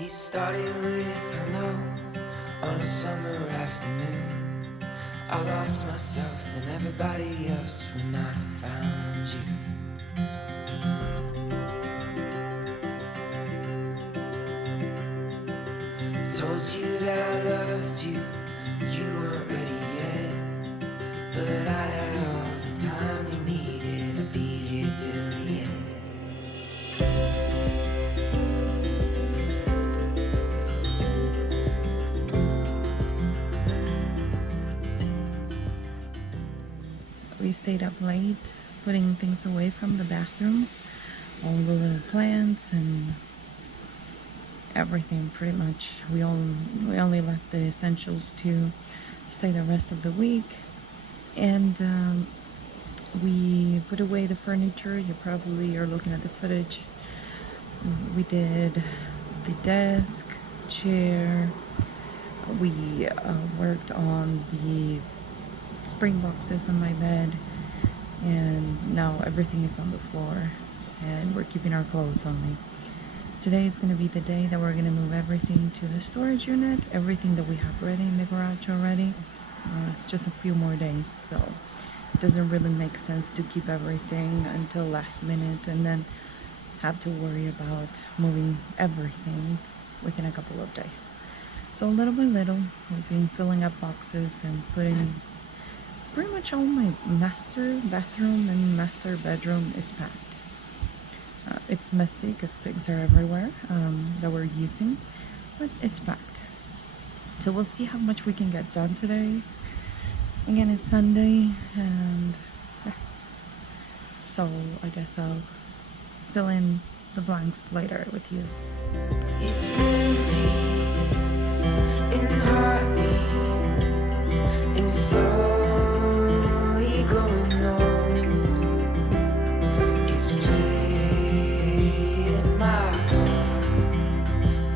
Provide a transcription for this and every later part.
It started with hello on a summer afternoon. I lost myself and everybody else when I found you. Told you that I loved you, you weren't ready yet, but I had all the time you needed. I'd be here till the end. We stayed up late putting things away from the bathrooms, all the little plants and everything pretty much. We only left the essentials to stay the rest of the week, and we put away the furniture. You probably are looking at the footage. We did the desk, chair. We worked on the spring boxes on my bed, and now everything is on the floor and we're keeping our clothes only. Today it's going to be the day that we're going to move everything to the storage unit, everything that we have ready in the garage already. It's just a few more days, so it doesn't really make sense to keep everything until last minute and then have to worry about moving everything within a couple of days. So little by little we've been filling up boxes and putting pretty much all my master bathroom and master bedroom is packed. It's messy because things are everywhere that we're using, but it's packed. So we'll see how much we can get done today. Again, it's Sunday, and so I guess I'll fill in the blanks later with you. It's memories in heartbeats and slowly going on. It's playing my part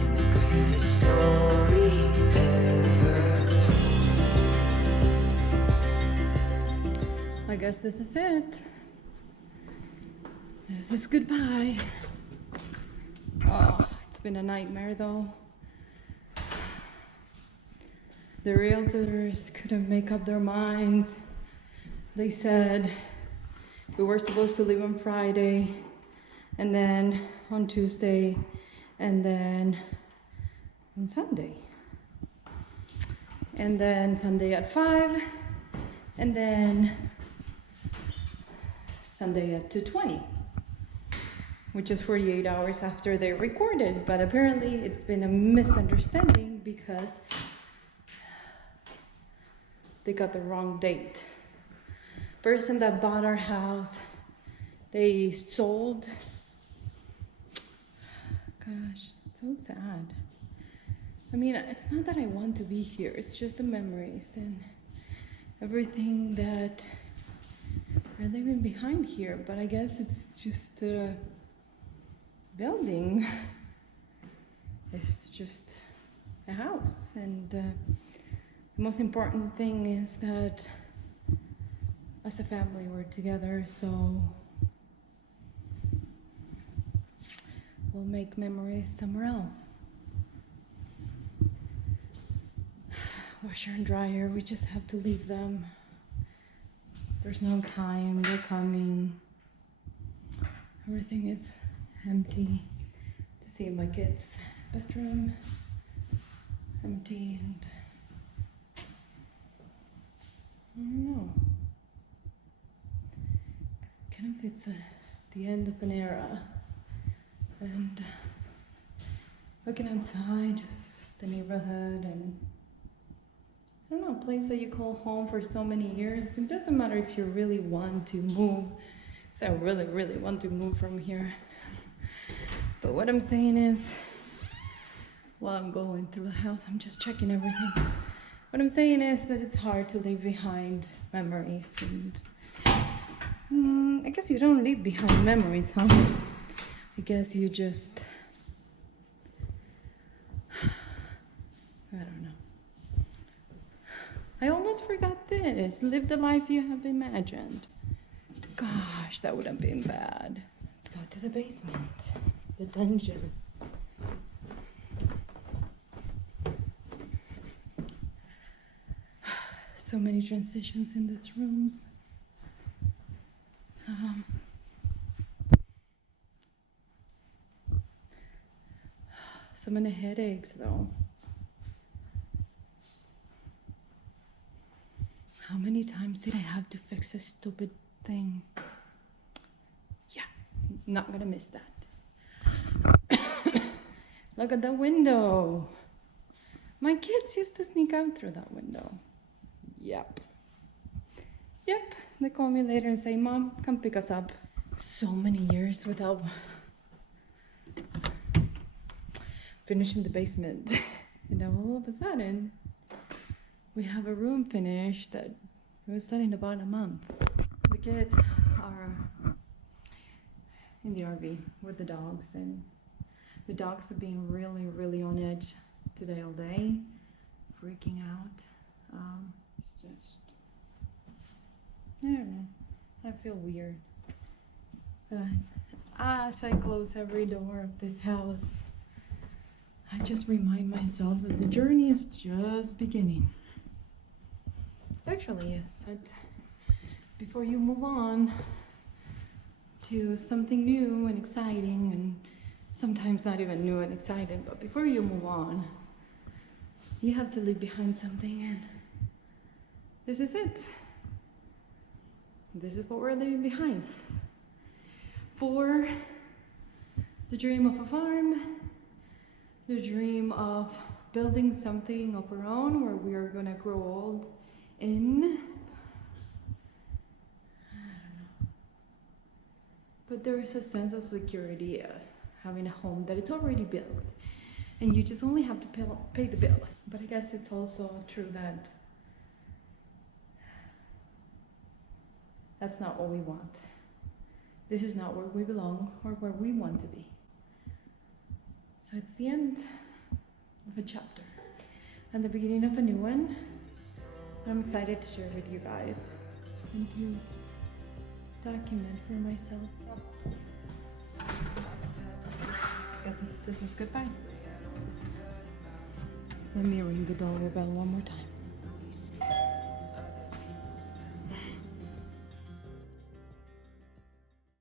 in the greatest story ever told. I guess this is it. This is goodbye. Oh, it's been a nightmare though. The realtors couldn't make up their minds. They said we were supposed to leave on Friday, and then on Tuesday, and then on Sunday. And then Sunday at 5, and then Sunday at 2:20. Which is 48 hours after they recorded, but apparently it's been a misunderstanding because they got the wrong date. Person that bought our house, they sold. Gosh, it's so sad. I mean, it's not that I want to be here, it's just the memories and everything that are leaving behind here, but I guess it's just building. It's just a house, and the most important thing is that as a family we're together, so we'll make memories somewhere else. Washer and dryer, we just have to leave them. There's no time, they're coming. Everything is empty. To see my kids' bedroom empty, and I don't know. Kind of it's the end of an era, and looking outside, just the neighborhood, and I don't know, a place that you call home for so many years. It doesn't matter if you really want to move, because I really, really want to move from here. But what I'm saying is, while I'm going through the house, I'm just checking everything. What I'm saying is that it's hard to leave behind memories, and I guess you don't leave behind memories, huh? I guess you just, I don't know. I almost forgot this. Live the life you have imagined. Gosh, that would have been bad. Let's go to the basement. The dungeon. So many transitions in these rooms. So many headaches though. How many times did I have to fix this stupid thing? Yeah, not gonna miss that. Look at that window. My kids used to sneak out through that window. Yep. Yep, they call me later and say, Mom, come pick us up. So many years without finishing the basement. And then all of a sudden, we have a room finished that was done in about a month. The kids are in the RV with the dogs, and the dogs have been really, really on edge today all day, freaking out. It's just, I don't know, I feel weird. But as I close every door of this house, I just remind myself that the journey is just beginning. Actually, yes. But before you move on to something new and exciting, and sometimes not even new and exciting, but before you move on, you have to leave behind something, and this is it. This is what we're leaving behind. For the dream of a farm, the dream of building something of our own where we are gonna grow old in. I don't know. But there is a sense of security having a home that it's already built, and you just only have to pay the bills. But I guess it's also true that that's not what we want. This is not where we belong or where we want to be. So it's the end of a chapter and the beginning of a new one. I'm excited to share with you guys and to document for myself. I guess this is goodbye. Let me ring the doorbell one more time.